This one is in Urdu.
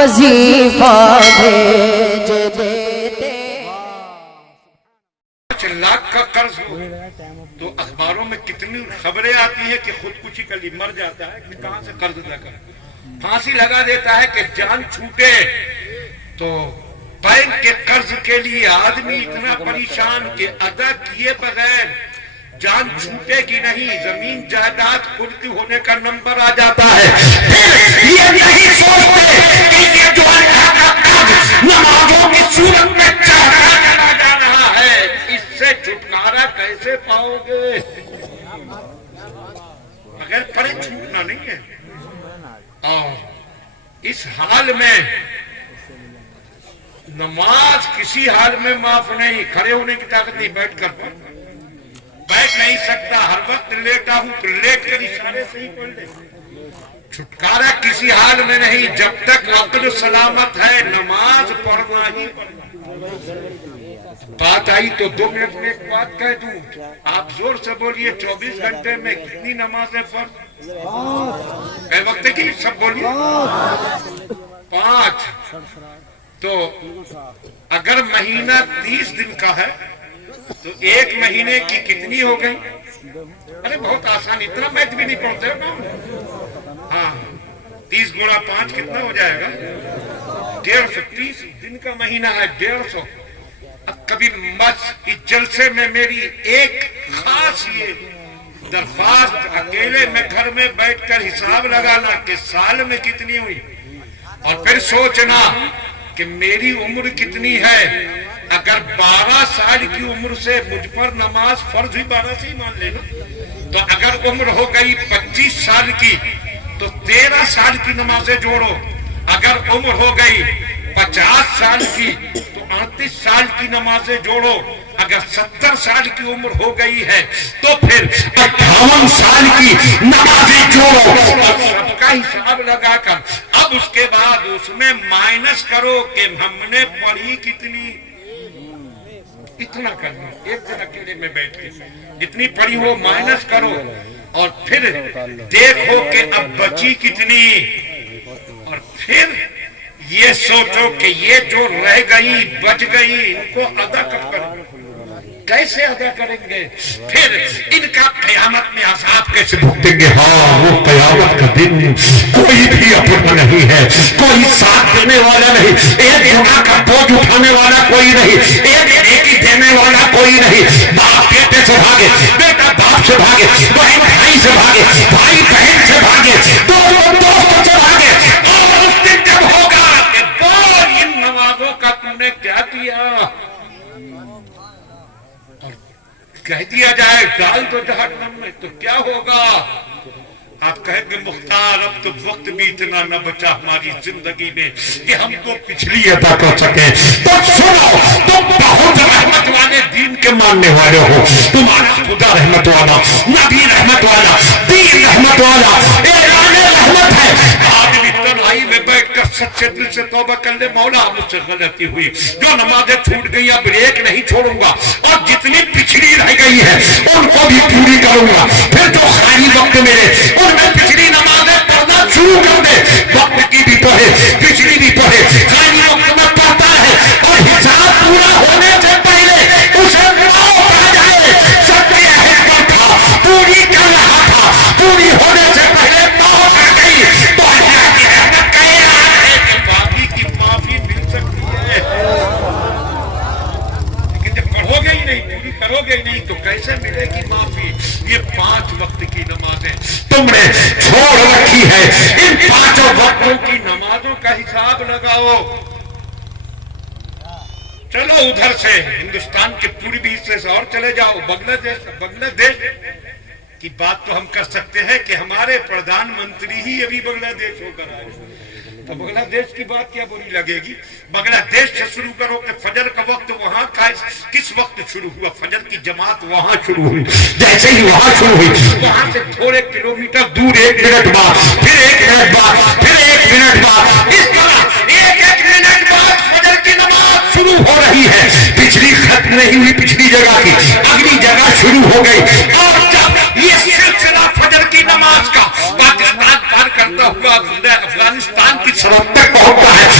وظیفہ بھیج دیتے۔ 5 لاکھ کا قرض ہو تو اخباروں میں کتنی خبریں آتی ہیں کہ خودکشی کر لی، مر جاتا ہے کہ کہاں سے قرض ادا کر، پھانسی لگا دیتا ہے کہ جان چھوٹے۔ تو بینک کے قرض کے لیے آدمی اتنا پریشان کہ ادا کیے بغیر جان چھوٹے گی نہیں، زمین جائیداد خود کی ہونے کا نمبر آ جاتا ہے۔ پھر یہ نہیں سوچتے کہ یہ جو اللہ کا قرض نمازوں کی صورت میں چڑھا جا رہا ہے، اس سے چھٹکارا کیسے پاؤ گے؟ بغیر پڑے چھوٹنا نہیں ہے۔ اور اس حال میں نماز کسی حال میں معاف نہیں، کھڑے ہونے کی طاقت نہیں، بیٹھ نہیں سکتا، ہر وقت لیٹا ہوں تو لیٹ کر اشارے سے ہی پڑھ لے۔ چھٹکارا کسی حال میں نہیں، جب تک عقل سلامت ہے نماز پڑھنا ہی پڑھنا۔ بات آئی تو 2 منٹ میں ایک بات کہہ دوں، آپ زور سے بولیے 24 گھنٹے میں کتنی نمازیں فرض؟ اے وقت کی سب بولیے 5۔ تو اگر مہینہ 30 دن کا ہے تو 1 مہینے کی کتنی ہو گئی؟ ارے بہت آسان، اتنا میتھ بھی نہیں پڑھتے ہو نا۔ ہاں 30 گنا 5 کتنا ہو جائے گا؟ 150۔ 30 دن کا مہینہ ہے 150۔ اب کبھی بس اس جلسے میں میری ایک خاص یہ درخواست، اکیلے میں گھر میں بیٹھ کر حساب لگانا کہ سال میں کتنی ہوئی، اور پھر سوچنا کہ میری عمر کتنی ہے۔ اگر 12 سال کی عمر سے مجھ پر نماز فرض ہوئی، 12 سے ہی مان لینا، تو اگر عمر ہو گئی 25 سال کی تو 13 سال کی نمازیں جوڑو۔ اگر عمر ہو گئی 50 سال کی تو 38 سال کی نمازیں جوڑو۔ اگر 70 سال کی عمر ہو گئی ہے تو پھر 58 سال کی نمازیں جوڑو، اور سب کا حساب لگا کر اب اس کے بعد اس میں مائنس کرو کہ ہم نے پڑھی کتنی۔ اتنا کرنا، ایک دن اکیلے میں بیٹھ کے جتنی پڑھی وہ مائنس کرو، اور پھر دیکھو کہ اب بچی کتنی، اور پھر یہ سوچو کہ یہ جو رہ گئی بچ گئی ان کو ادا کب کریں، کیسے ادا کریں گے؟ پھر ان کا قیامت میں عذاب کیسے بھگتیں گے؟ ہاں وہ قیامت کا دن کوئی بھی اپنا نہیں ہے، کوئی ساتھ دینے والا نہیں، ایک گناہ کا بوجھ اٹھانے والا کوئی نہیں، ایک نیکی دینے والا کوئی نہیں۔ باپ بیٹے سے بھاگے، بیٹا باپ سے بھاگے، بہن بھائی سے بھاگے، بھائی بہن سے بھاگے، دوست سے بھاگے، اور اس دن جب ہوگا کہ بول ان نمازوں کا تم نے کیا کیا، کہہ دیا جائے ڈال دو جہنم میں، تو کیا ہوگا؟ آپ کہیں گے مختار اب تو وقت بھی اتنا نہ بچا ہماری زندگی میں کہ ہم کو پچھلی ادا کر سکیں۔ تو سنو، تم بہت رحمت والے دین کے ماننے والے ہو، تمہارا خدا رحمت والا، نبی رحمت والا، دین رحمت والا، اعلان رحمت ہے۔ آدمی تنہائی میں بیٹھ کر سچے دل سے توبہ کر لے، مولا مجھ سے غلطی ہوئی، جو نمازیں چھوٹ گئی اب ایک نہیں چھوڑوں گا، اور جتنی پچھلی رہ گئی ہے ان کو بھی پوری کروں گا۔ پھر جو خالی وقت میرے ان میں پچھلی نمازیں پڑھنا شروع کر دے، وقت کی بھی پڑھے، پچھلی بھی پڑھے، خالی وقت میں پڑھتا ہے، اور حساب پورا ہونے سے پہلے اسے موت آ جائے۔ سب کے عہد پر تھا، پوری کر رہا تھا، پوری ہونے سے پہلے موت آ گئی، تو اللہ کی رحمت کا اعلان ہے کہ باقی کی معافی مل سکتی ہے۔ لیکن جب پڑھو گے ہی نہیں، پوری کرو گے ہی نہیں، تو کیسے ملے گی معافی؟ یہ 5 وقت کی نمازیں تم نے چھوڑ رکھی ہے، ان 5 وقتوں کی نمازوں کا حساب لگاؤ۔ چلو ادھر سے ہندوستان کے پوری حصے سے اور چلے جاؤ بنگلہ دیش کی بات تو ہم کر سکتے ہیں کہ ہمارے پردھان منتری ہی ابھی بنگلہ دیش ہو کر آئے، تو بنگلہ دیش کی بات کیا بری لگے گی؟ بنگلہ دیش سے شروع کرو کہ فجر کا وقت وہاں کا کس وقت شروع ہوا، فجر کی جماعت وہاں شروع ہوئی، جیسے ہی وہاں شروع ہوئی وہاں سے تھوڑے کلومیٹر دور 1 منٹ بعد، پھر 1 منٹ بعد، پھر 1 منٹ بعد، اس طرح 1 منٹ بعد فجر کی نماز شروع ہو رہی ہے۔ پچھلی ختم نہیں ہوئی، پچھلی جگہ کی اگلی جگہ شروع ہو گئی، اور جب یہ سلسلہ فجر کی نماز کا پاکستان پار کرتا ہوا افغانستان کی سرحد تک پہنچتا ہے